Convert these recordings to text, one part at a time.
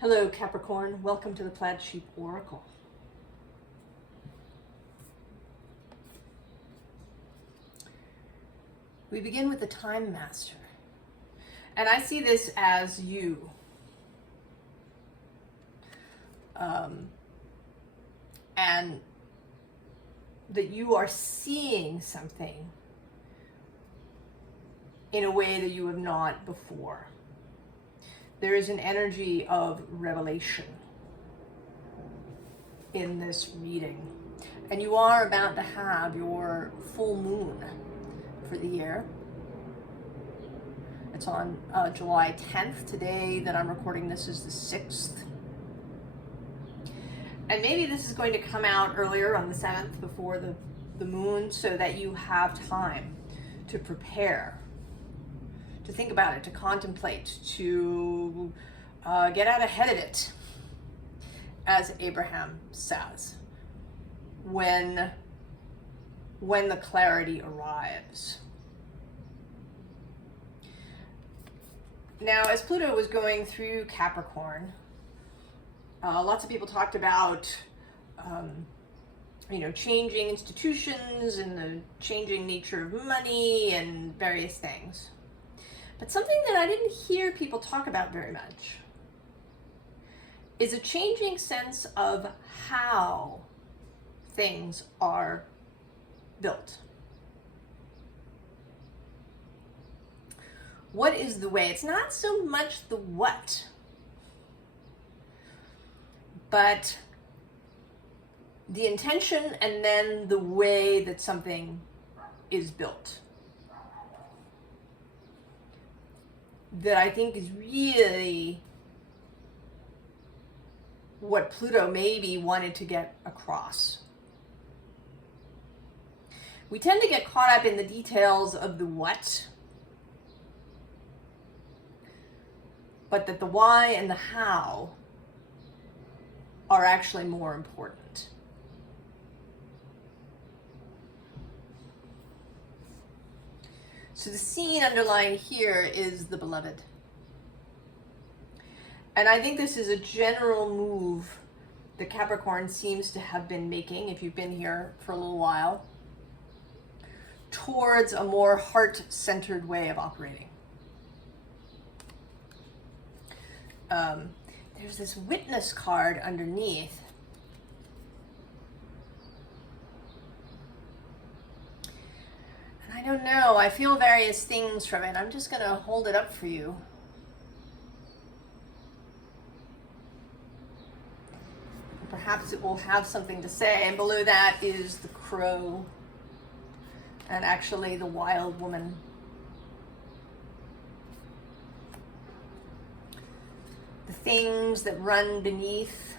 Hello, Capricorn. Welcome to the Plaid Sheep Oracle. We begin with the Time Master. And I see this as you. And that you are seeing something in a way that you have not before. There is an energy of revelation in this reading. And you are about to have your full moon for the year. It's on July 10th. Today that I'm recording this is the 6th. And maybe this is going to come out earlier on the 7th before the moon so that you have time to prepare, to think about it, to contemplate, to get out ahead of it, as Abraham says, when the clarity arrives. Now, as Pluto was going through Capricorn, lots of people talked about changing institutions and the changing nature of money and various things. But something that I didn't hear people talk about very much is a changing sense of how things are built. What is the way? It's not so much the what, but the intention and then the way that something is built. That I think is really what Pluto maybe wanted to get across. We tend to get caught up in the details of the what, but that the why and the how are actually more important. So the scene underlying here is the beloved. And I think this is a general move that Capricorn seems to have been making, if you've been here for a little while, towards a more heart-centered way of operating. There's this witness card underneath. And I don't know, I feel various things from it. I'm just going to hold it up for you. Perhaps it will have something to say. And below that is the crow and actually the wild woman. The things that run beneath.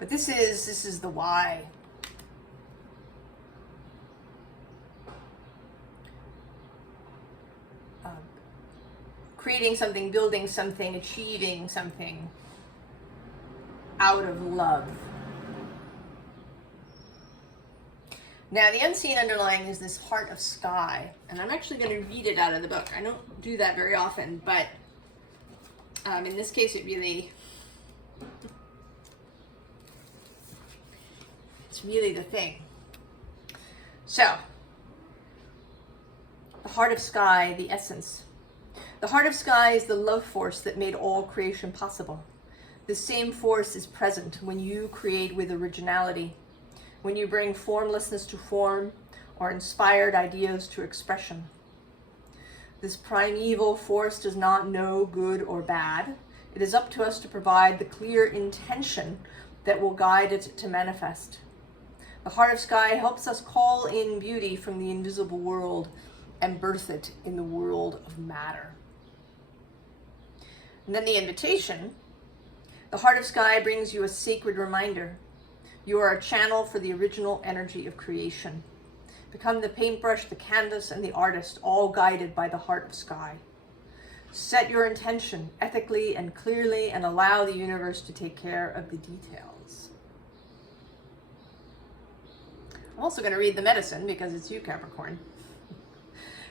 But this is the why. Creating something, building something, achieving something out of love. Now, the unseen underlying is this heart of sky, and I'm actually going to read it out of the book. I don't do that very often, but in this case, it's really the thing. So, the heart of sky, the essence. The heart of sky is the love force that made all creation possible. The same force is present when you create with originality, when you bring formlessness to form or inspired ideas to expression. This primeval force does not know good or bad. It is up to us to provide the clear intention that will guide it to manifest. The heart of sky helps us call in beauty from the invisible world and birth it in the world of matter. And then the invitation. The heart of sky brings you a sacred reminder. You are a channel for the original energy of creation. Become the paintbrush, the canvas, and the artist, all guided by the heart of sky. Set your intention ethically and clearly and allow the universe to take care of the details. I'm also going to read the medicine because it's you, Capricorn.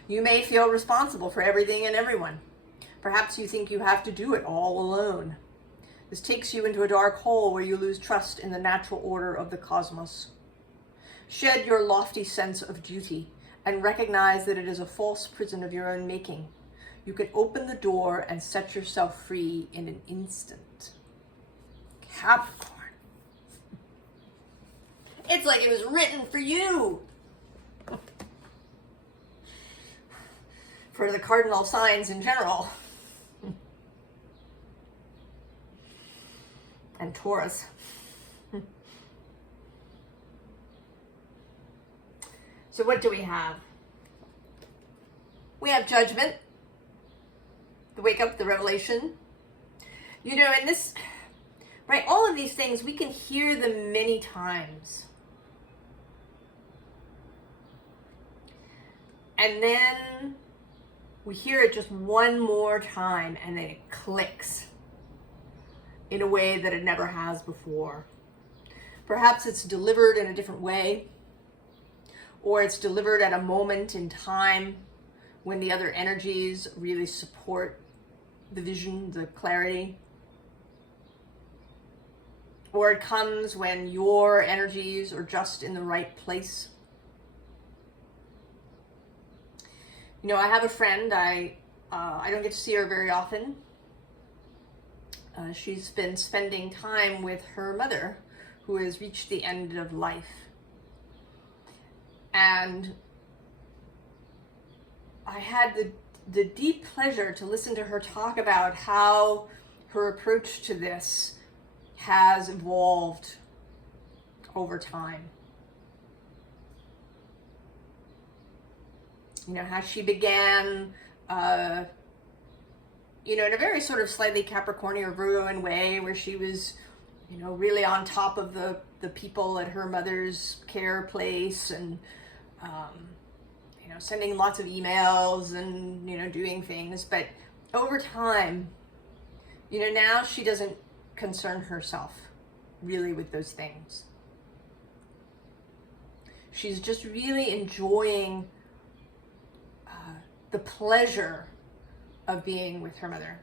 You may feel responsible for everything and everyone. Perhaps you think you have to do it all alone. This takes you into a dark hole where you lose trust in the natural order of the cosmos. Shed your lofty sense of duty and recognize that it is a false prison of your own making. You can open the door and set yourself free in an instant. Capricorn. It's like it was written for you. For the cardinal signs in general. And Taurus. So what do we have? We have judgment, the wake up, the revelation. You know, in this, right, all of these things, we can hear them many times. And then we hear it just one more time and then it clicks in a way that it never has before. Perhaps it's delivered in a different way, or it's delivered at a moment in time when the other energies really support the vision, the clarity. Or it comes when your energies are just in the right place. You know, I have a friend, I don't get to see her very often. She's been spending time with her mother, who has reached the end of life. And I had the deep pleasure to listen to her talk about how her approach to this has evolved over time. You know, how she began, you know, in a very sort of slightly Capricornian or Virgoan way, where she was, you know, really on top of the people at her mother's care place, and, you know, sending lots of emails and, you know, doing things. But over time, you know, now she doesn't concern herself really with those things. She's just really enjoying the pleasure of being with her mother.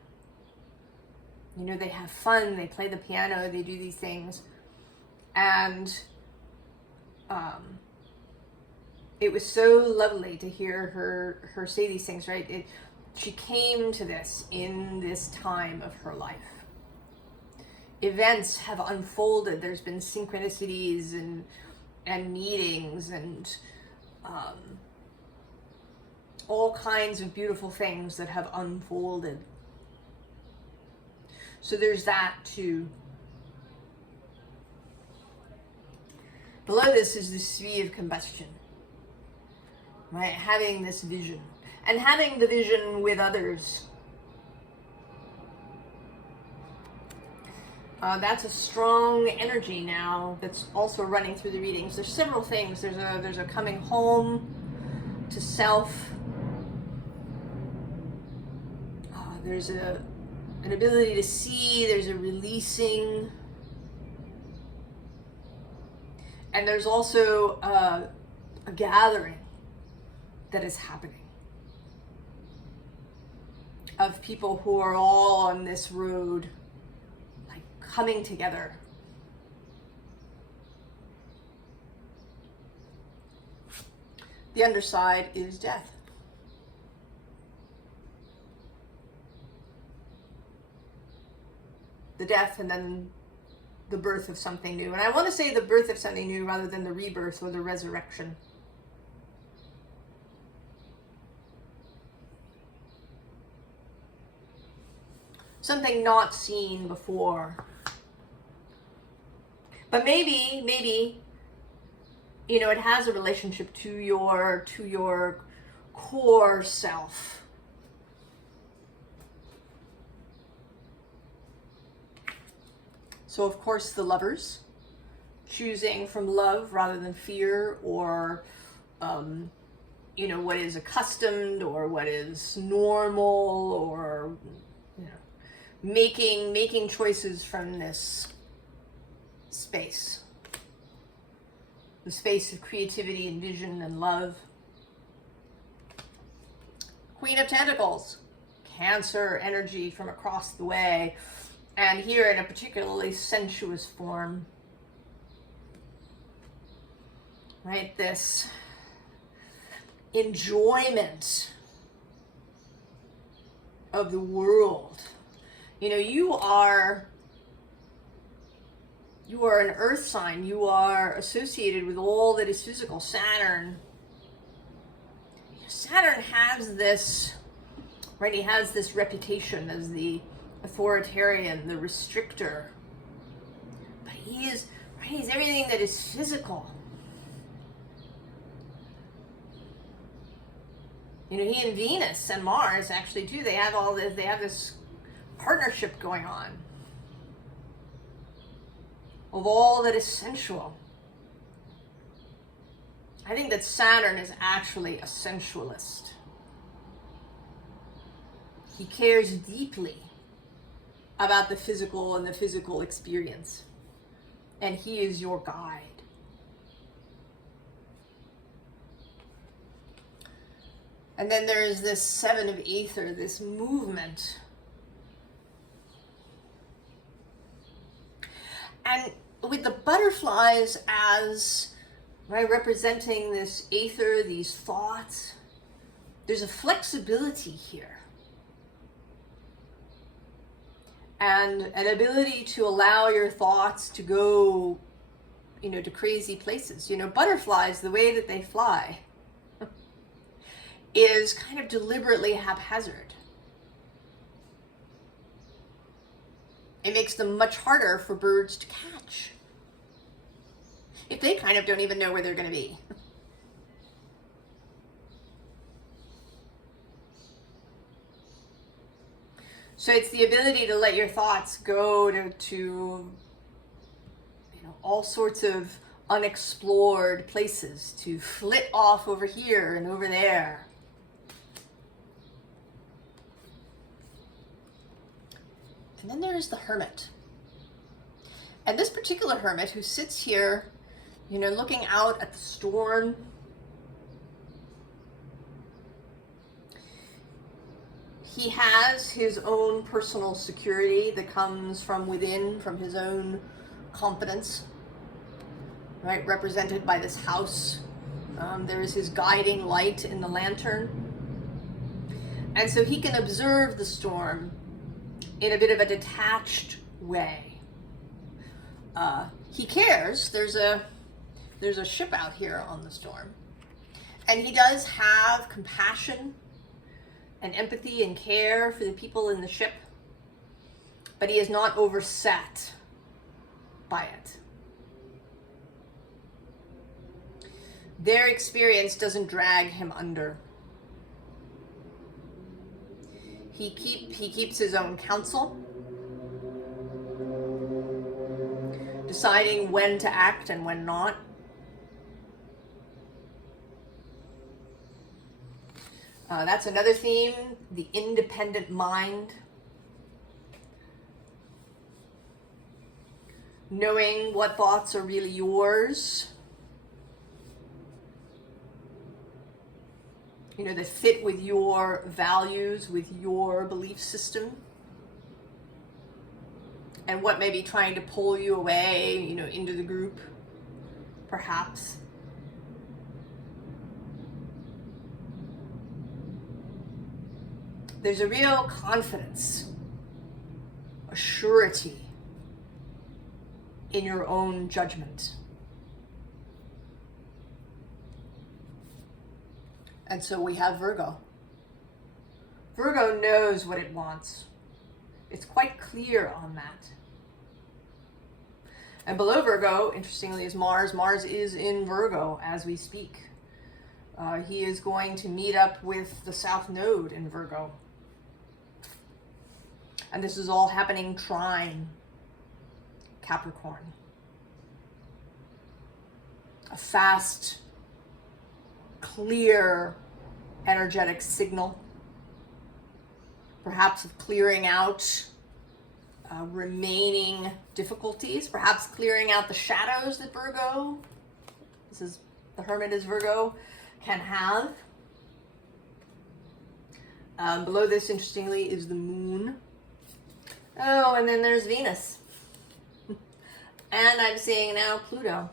You know, they have fun, they play the piano, they do these things. And it was so lovely to hear her say these things, right? She came to this in this time of her life. Events have unfolded. There's been synchronicities and meetings and all kinds of beautiful things that have unfolded. So there's that too. Below this is the sea of combustion, right? Having this vision and having the vision with others. That's a strong energy now that's also running through the readings. There's several things. There's a coming home to self. There's an ability to see. There's a releasing. And there's also a gathering that is happening of people who are all on this road, like coming together. The underside is death. The death and then the birth of something new. And I want to say the birth of something new rather than the rebirth or the resurrection. Something not seen before. But maybe, you know, it has a relationship to your core self. So, of course, the lovers, choosing from love rather than fear, or, you know, what is accustomed or what is normal, or, you know, making choices from this space, the space of creativity and vision and love. Queen of Pentacles, Cancer energy from across the way, and here in a particularly sensuous form. Right, this enjoyment of the world. You know, you are an earth sign. You are associated with all that is physical. Saturn has this, right? He has this reputation as the authoritarian, the restrictor. But he's everything that is physical. You know, he and Venus and Mars actually too, they have this partnership going on of all that is sensual. I think that Saturn is actually a sensualist. He cares deeply about the physical and the physical experience. And he is your guide. And then there is this Seven of Aether, this movement. And with the butterflies as, right, representing this aether, these thoughts, there's a flexibility here. And an ability to allow your thoughts to go, you know, to crazy places. You know, butterflies, the way that they fly is kind of deliberately haphazard. It makes them much harder for birds to catch if they kind of don't even know where they're going to be. So it's the ability to let your thoughts go to you know, all sorts of unexplored places, to flit off over here and over there. And then there's the Hermit. And this particular Hermit who sits here, you know, looking out at the storm. He has his own personal security that comes from within, from his own confidence, right? Represented by this house. There is his guiding light in the lantern. And so he can observe the storm in a bit of a detached way. He cares. There's a ship out here on the storm. And he does have compassion and empathy and care for the people in the ship. But he is not overset by it. Their experience doesn't drag him under. He keeps his own counsel, deciding when to act and when not. That's another theme, the independent mind. Knowing what thoughts are really yours. You know, that fit with your values, with your belief system. And what may be trying to pull you away, you know, into the group, perhaps. There's a real confidence, a surety in your own judgment. And so we have Virgo. Virgo knows what it wants. It's quite clear on that. And below Virgo, interestingly, is Mars. Mars is in Virgo as we speak. He is going to meet up with the South Node in Virgo. And this is all happening trine Capricorn. A fast, clear, energetic signal, perhaps of clearing out remaining difficulties, perhaps clearing out the shadows that Virgo is This is, the Hermit is Virgo, can have. Below this, interestingly, is the Moon. Oh, and then there's Venus. And I'm seeing now Pluto.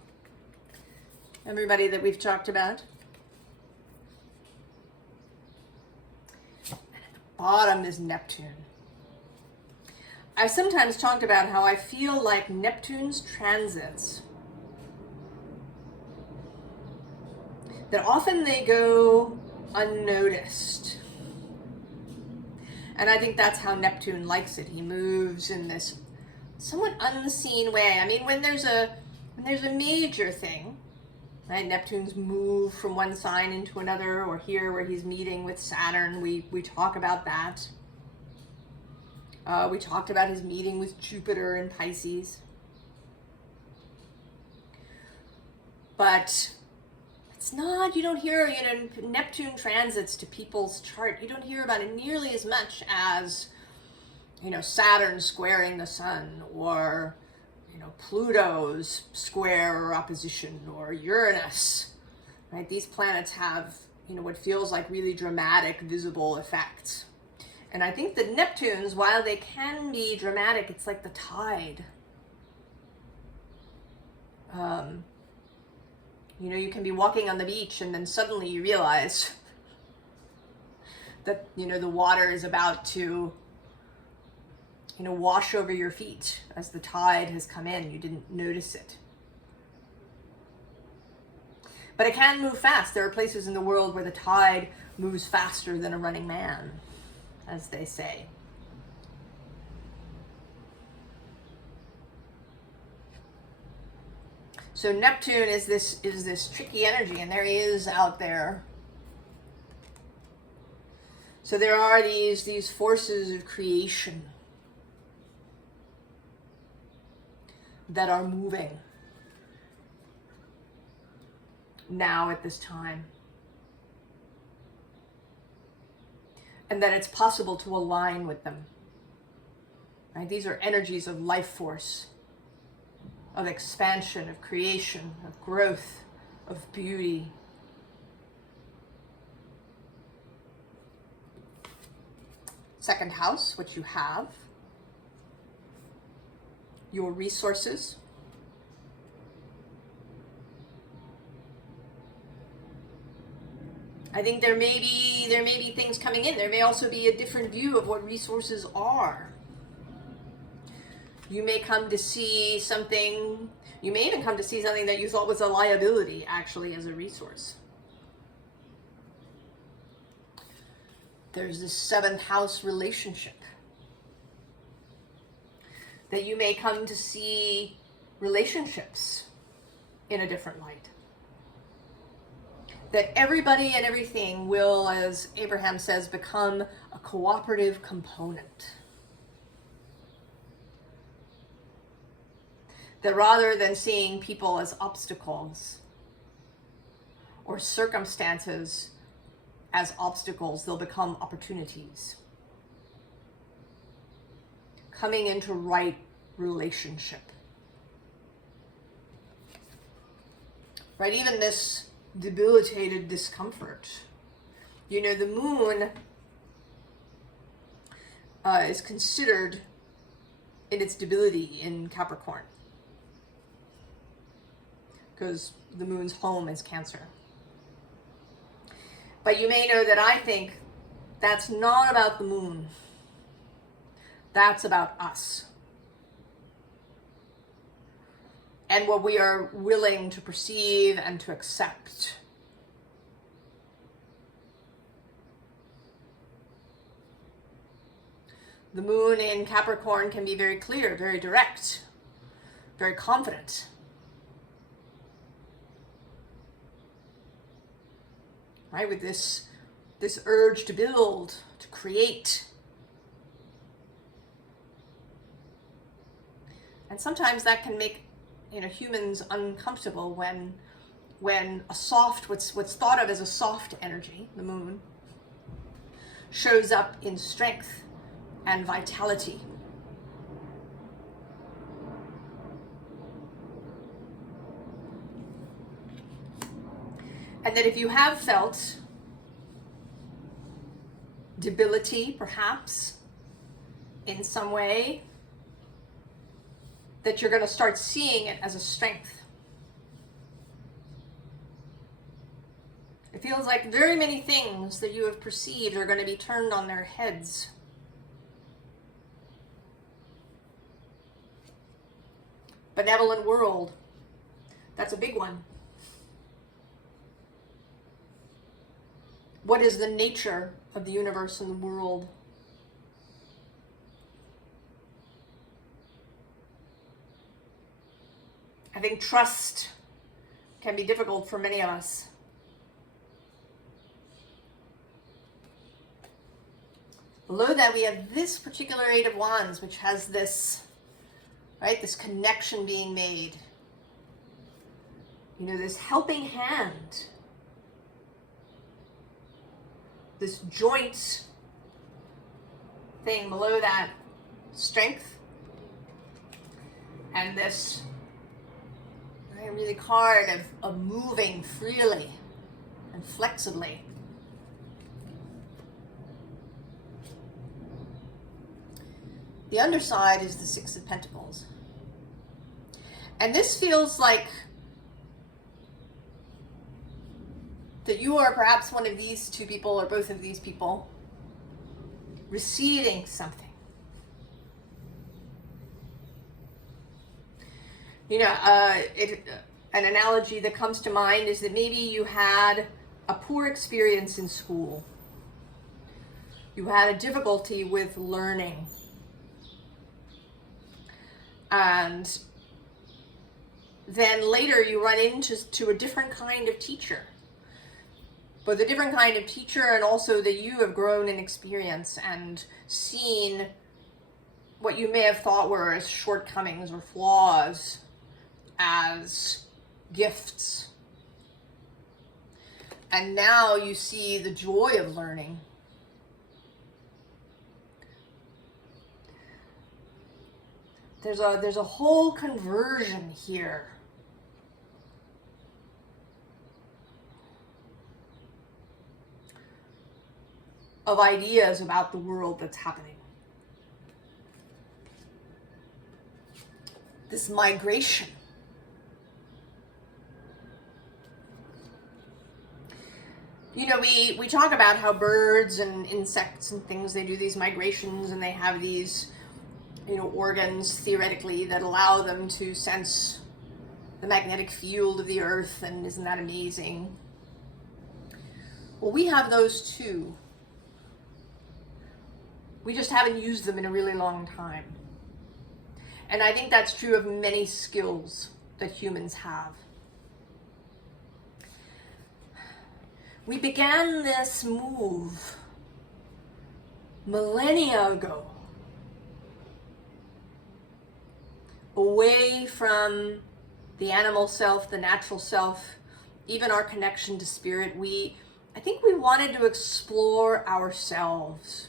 Everybody that we've talked about. And at the bottom is Neptune. I've sometimes talked about how I feel like Neptune's transits, that often they go unnoticed. And I think that's how Neptune likes it. He moves in this somewhat unseen way. I mean, when there's a major thing, right? Neptune's move from one sign into another, or here where he's meeting with Saturn, we talk about that. We talked about his meeting with Jupiter in Pisces. But it's not, you don't hear, Neptune transits to people's chart. You don't hear about it nearly as much as, Saturn squaring the sun, or, Pluto's square or opposition, or Uranus, right? These planets have, what feels like really dramatic, visible effects. And I think that Neptunes, while they can be dramatic, it's like the tide. You can be walking on the beach and then suddenly you realize that, the water is about to, wash over your feet as the tide has come in. You didn't notice it. But it can move fast. There are places in the world where the tide moves faster than a running man, as they say. So Neptune is this tricky energy, and there he is out there. So there are these forces of creation that are moving now at this time. And that it's possible to align with them. Right? These are energies of life force, of expansion, of creation, of growth, of beauty. Second house, which you have, your resources. I think there may be things coming in. There may also be a different view of what resources are. You may come to see something, you may even come to see something that you thought was a liability actually as a resource. There's this seventh house relationship that you may come to see relationships in a different light. That everybody and everything will, as Abraham says, become a cooperative component. That rather than seeing people as obstacles or circumstances as obstacles, they'll become opportunities. Coming into right relationship. Right, even this debilitated discomfort. The moon is considered in its debility in Capricorn, because the moon's home is Cancer. But you may know that I think that's not about the moon. That's about us. And what we are willing to perceive and to accept. The moon in Capricorn can be very clear, very direct, very confident. Right, with this urge to build, to create. And sometimes that can make humans uncomfortable when a soft, what's thought of as a soft energy, the moon, shows up in strength and vitality. And that if you have felt debility, perhaps, in some way, that you're going to start seeing it as a strength. It feels like very many things that you have perceived are going to be turned on their heads. Benevolent world, that's a big one. What is the nature of the universe and the world? I think trust can be difficult for many of us. Below that, we have this particular Eight of Wands, which has this, right, this connection being made. You know, this helping hand. This joint thing below that, strength. And this really card of moving freely and flexibly. The underside is the Six of Pentacles. And this feels like that you are perhaps one of these two people or both of these people receiving something. You know, an analogy that comes to mind is that maybe you had a poor experience in school. You had a difficulty with learning. And then later you run into a different kind of teacher. But a different kind of teacher, and also that you have grown in experience and seen what you may have thought were as shortcomings or flaws as gifts. And now you see the joy of learning. There's a whole conversion here. Of ideas about the world that's happening. This migration. You know, we talk about how birds and insects and things, they do these migrations and they have these, you know, organs theoretically that allow them to sense the magnetic field of the earth, and isn't that amazing? Well, we have those too. We just haven't used them in a really long time. And I think that's true of many skills that humans have. We began this move millennia ago, away from the animal self, the natural self, even our connection to spirit. I think we wanted to explore ourselves.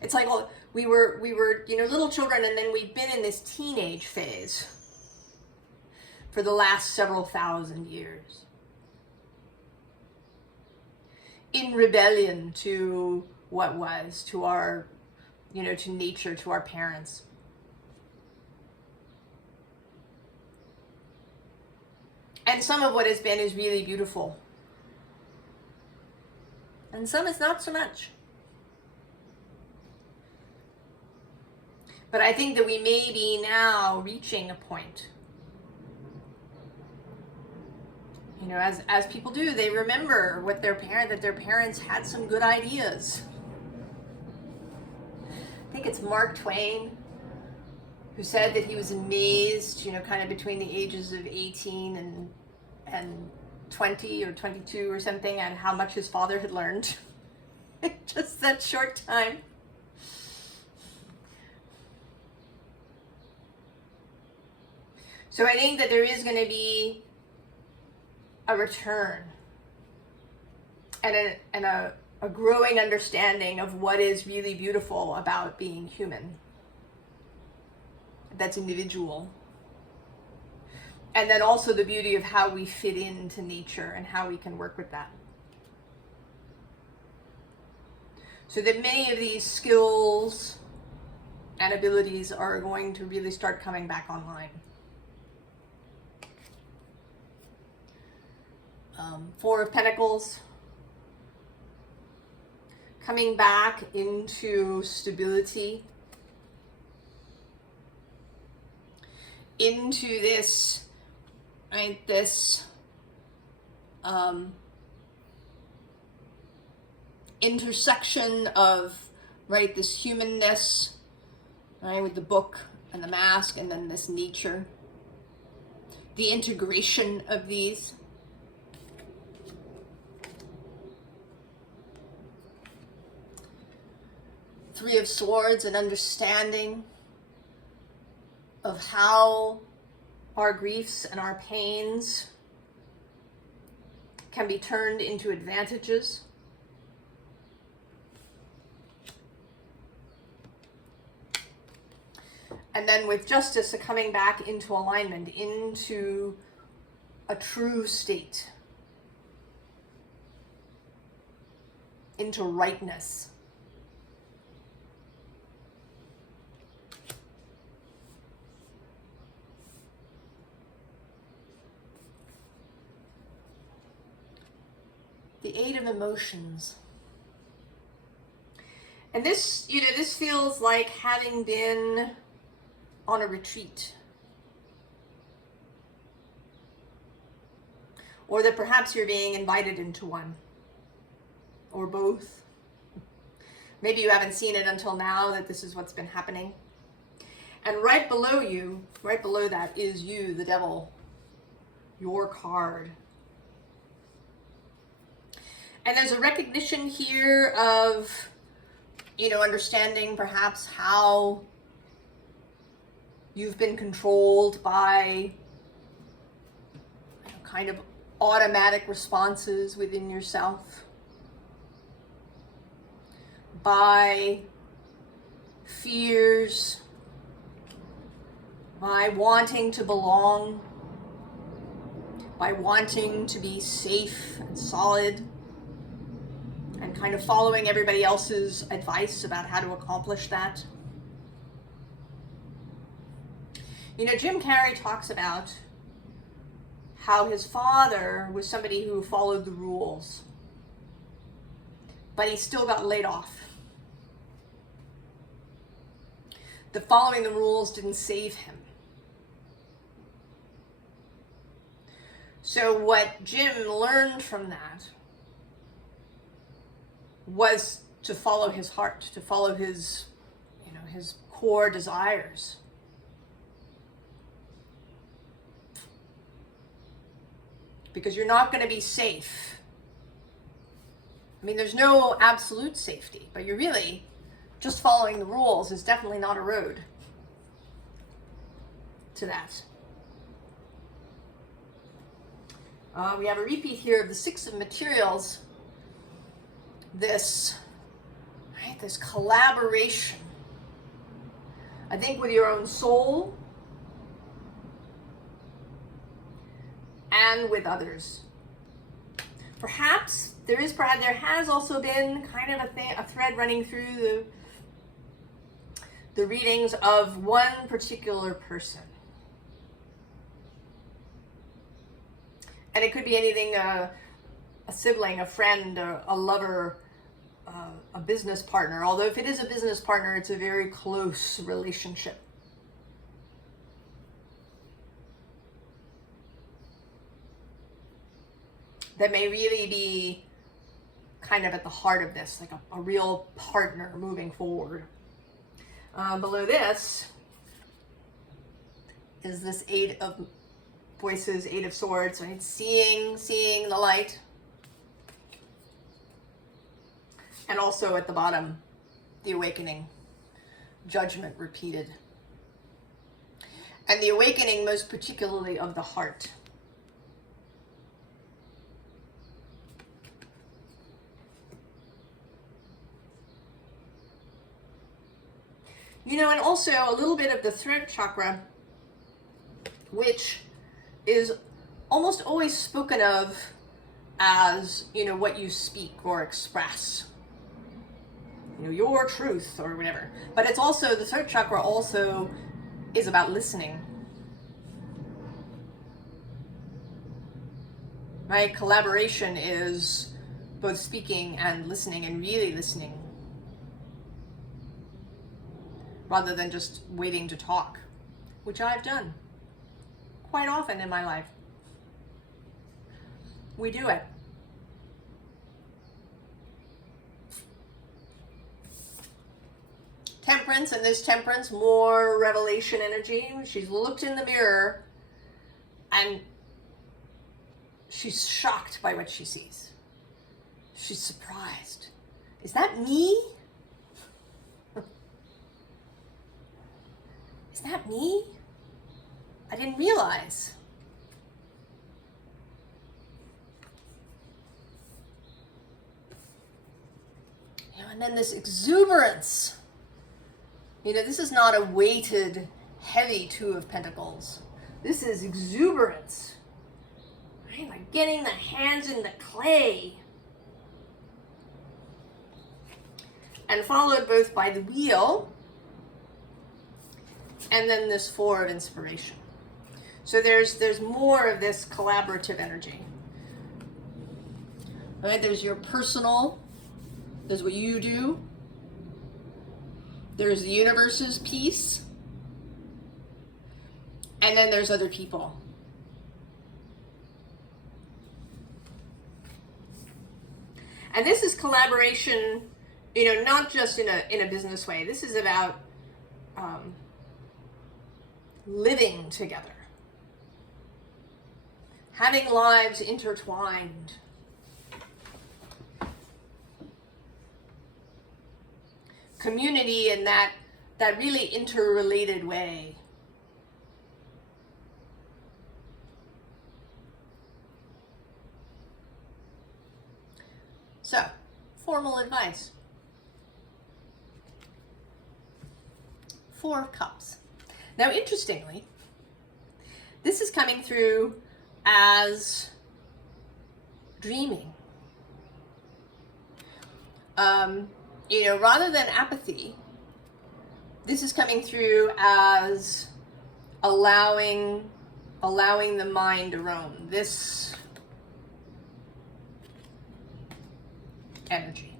It's like we were, you know, little children, and then we've been in this teenage phase for the last several thousand years. In rebellion to what was, to our, you know, to nature, to our parents. And some of what has been is really beautiful. And some is not so much. But I think that we may be now reaching a point. You know, as people do, they remember what that their parents had some good ideas. I think it's Mark Twain who said that he was amazed, you know, kind of between the ages of 18 and 20 or 22 or something, and how much his father had learned in just that short time. So I think that there is going to be a return and a growing understanding of what is really beautiful about being human. That's individual. And then also the beauty of how we fit into nature and how we can work with that. So that many of these skills and abilities are going to really start coming back online. Four of Pentacles. Coming back into stability. Into this, right, this intersection of, right, this humanness, right, with the book and the mask, and then this nature. The integration of these. Three of Swords, and understanding of how our griefs and our pains can be turned into advantages. And then with Justice, coming back into alignment, into a true state, into rightness. The Eight of Emotions. And this, you know, this feels like having been on a retreat. Or that perhaps you're being invited into one. Or both. Maybe you haven't seen it until now that this is what's been happening. And right below you, right below that is you, the Devil. Your card. And there's a recognition here of, you know, understanding perhaps how you've been controlled by kind of automatic responses within yourself, by fears, by wanting to belong, by wanting to be safe and solid, and kind of following everybody else's advice about how to accomplish that. You know, Jim Carrey talks about how his father was somebody who followed the rules, but he still got laid off. The following the rules didn't save him. So what Jim learned from that was to follow his heart, to follow his, you know, his core desires. Because you're not going to be safe. I mean, there's no absolute safety, but you're really just following the rules is definitely not a road to that. We have a repeat here of the Six of Materials. This, right, this collaboration, I think, with your own soul and with others. Perhaps there has also been kind of a thread running through the readings of one particular person. And it could be anything, a sibling, a friend, a lover, a business partner. Although if it is a business partner, it's a very close relationship. That may really be kind of at the heart of this, like a real partner moving forward. Below this is this Eight of Voices, Eight of Swords, right? Seeing the light. And also at the bottom, the awakening, judgment repeated. And the awakening most particularly of the heart. You know, and also a little bit of the throat chakra, which is almost always spoken of as, you know, what you speak or express. You know, your truth or whatever. But it's also, the throat chakra also is about listening. Right? Collaboration is both speaking and listening, and really listening, rather than just waiting to talk, which I've done quite often in my life. We do it. Temperance, and this Temperance, more revelation energy. She's looked in the mirror and she's shocked by what she sees. She's surprised. Is that me? Is that me? I didn't realize. You know, and then this exuberance. You know, this is not a weighted, heavy Two of Pentacles. This is exuberance. Right? Like getting the hands in the clay. And followed both by the Wheel and then this Four of Inspiration. So there's more of this collaborative energy. All right, there's your personal, there's what you do. There's the universe's piece. And then there's other people. And this is collaboration, you know, not just in a business way. This is about living together. Having lives intertwined. Community in that really interrelated way. So, formal advice. Four of Cups. Now, interestingly, this is coming through as dreaming. You know, rather than apathy, this is coming through as allowing the mind to roam. This energy,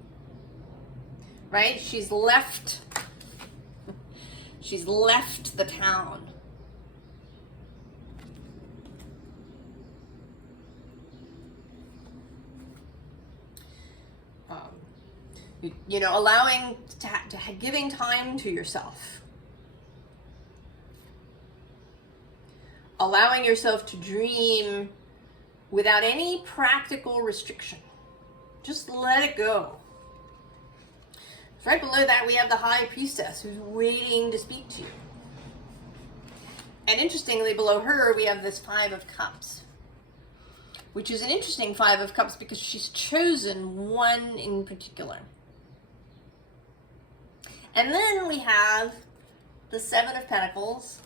right? She's left the town. You know, allowing to giving time to yourself. Allowing yourself to dream without any practical restriction. Just let it go. Right below that, we have the High Priestess who's waiting to speak to you. And interestingly, below her, we have this Five of Cups, which is an interesting Five of Cups because she's chosen one in particular. And then we have the Seven of Pentacles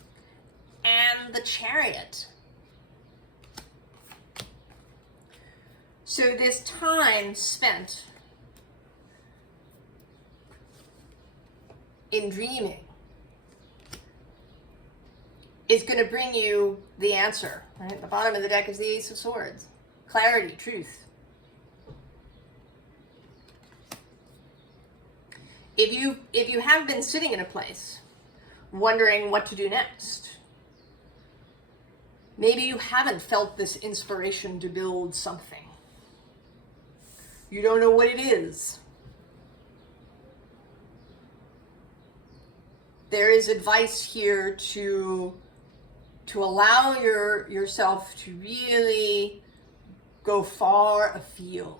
and the Chariot. So this time spent in dreaming is going to bring you the answer. Right? The bottom of the deck is the Ace of Swords. Clarity, truth. If you have been sitting in a place wondering what to do next, maybe you haven't felt this inspiration to build something. You don't know what it is. There is advice here to allow yourself to really go far afield.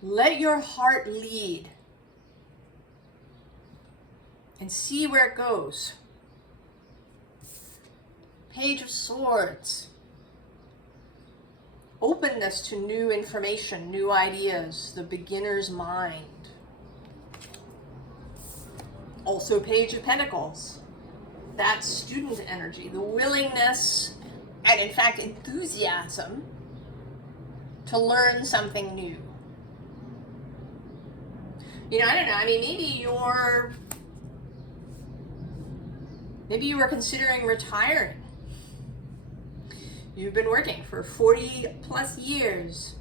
Let your heart lead and see where it goes. Page of Swords. Openness to new information, new ideas, the beginner's mind. Also Page of Pentacles. that student energy, the willingness and in fact enthusiasm to learn something new. You know, I don't know, I mean, maybe you were considering retiring. You've been working for 40 plus years,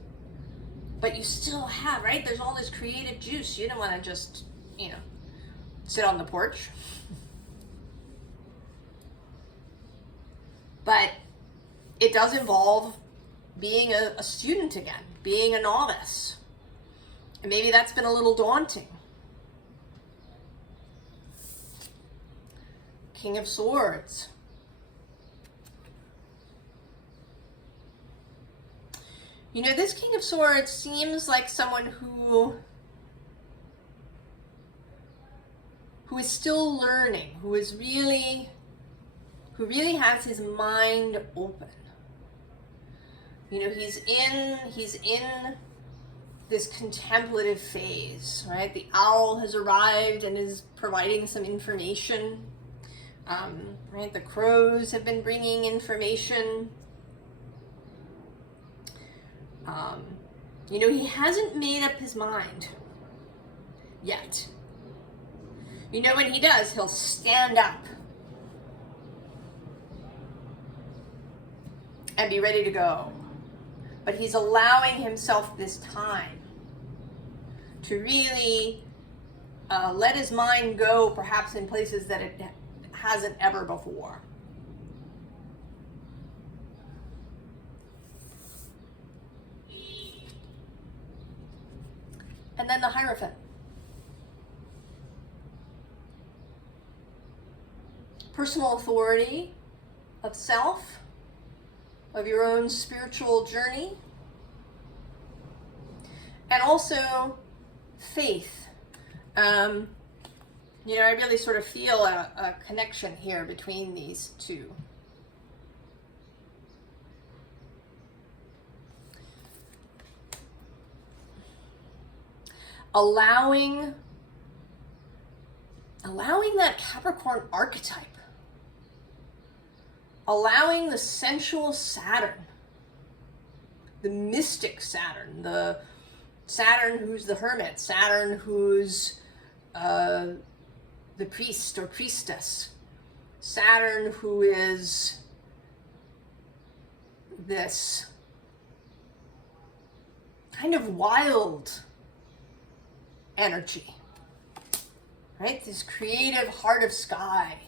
but you still have, right? There's all this creative juice. You don't want to just, you know, sit on the porch. But it does involve being a student again, being a novice. And maybe that's been a little daunting. King of Swords. You know, this King of Swords seems like someone who is still learning, who really has his mind open. You know, he's in this contemplative phase, right? The owl has arrived and is providing some information. Right? The crows have been bringing information. You know, he hasn't made up his mind yet. You know, when he does, he'll stand up and be ready to go. But he's allowing himself this time to really let his mind go, perhaps in places that it hasn't ever before. And then the Hierophant. Personal authority of self, of your own spiritual journey, and also faith. You know, I really sort of feel a connection here between these two. Allowing that Capricorn archetype. Allowing the sensual Saturn, the mystic Saturn, the Saturn who's the hermit, Saturn who's the priest or priestess, Saturn who is this kind of wild energy, right? This creative heart of sky.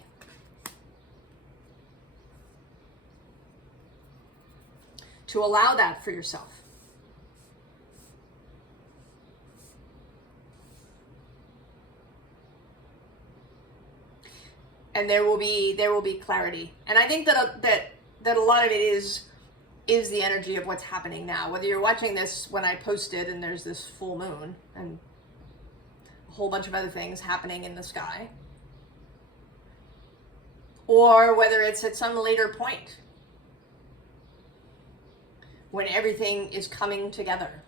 To allow that for yourself. And there will be clarity. And I think that a lot of it is the energy of what's happening now. Whether you're watching this when I posted and there's this full moon and a whole bunch of other things happening in the sky, or whether it's at some later point when everything is coming together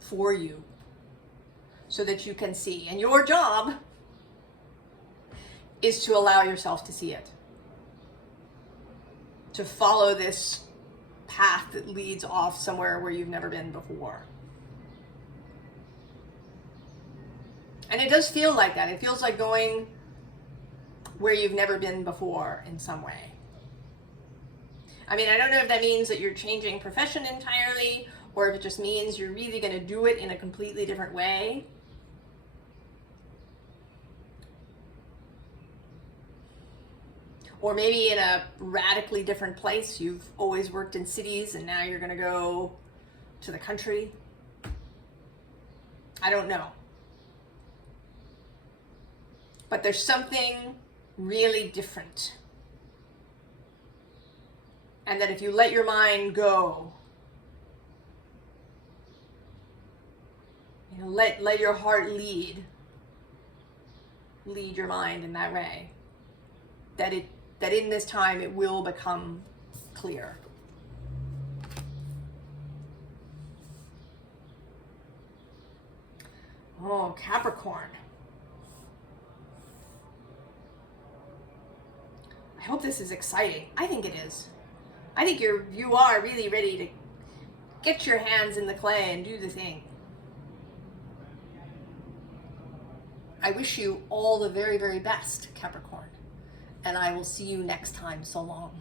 for you so that you can see. And your job is to allow yourself to see it. To follow this path that leads off somewhere where you've never been before. And it does feel like that. It feels like going where you've never been before in some way. I mean, I don't know if that means that you're changing profession entirely, or if it just means you're really going to do it in a completely different way. Or maybe in a radically different place. You've always worked in cities and now you're going to go to the country. I don't know. But there's something really different. And that if you let your mind go, you know, let your heart lead your mind in that way, that in this time it will become clear. Oh, Capricorn. I hope this is exciting. I think it is. I think you are really ready to get your hands in the clay and do the thing. I wish you all the very, very best, Capricorn. And I will see you next time. So long.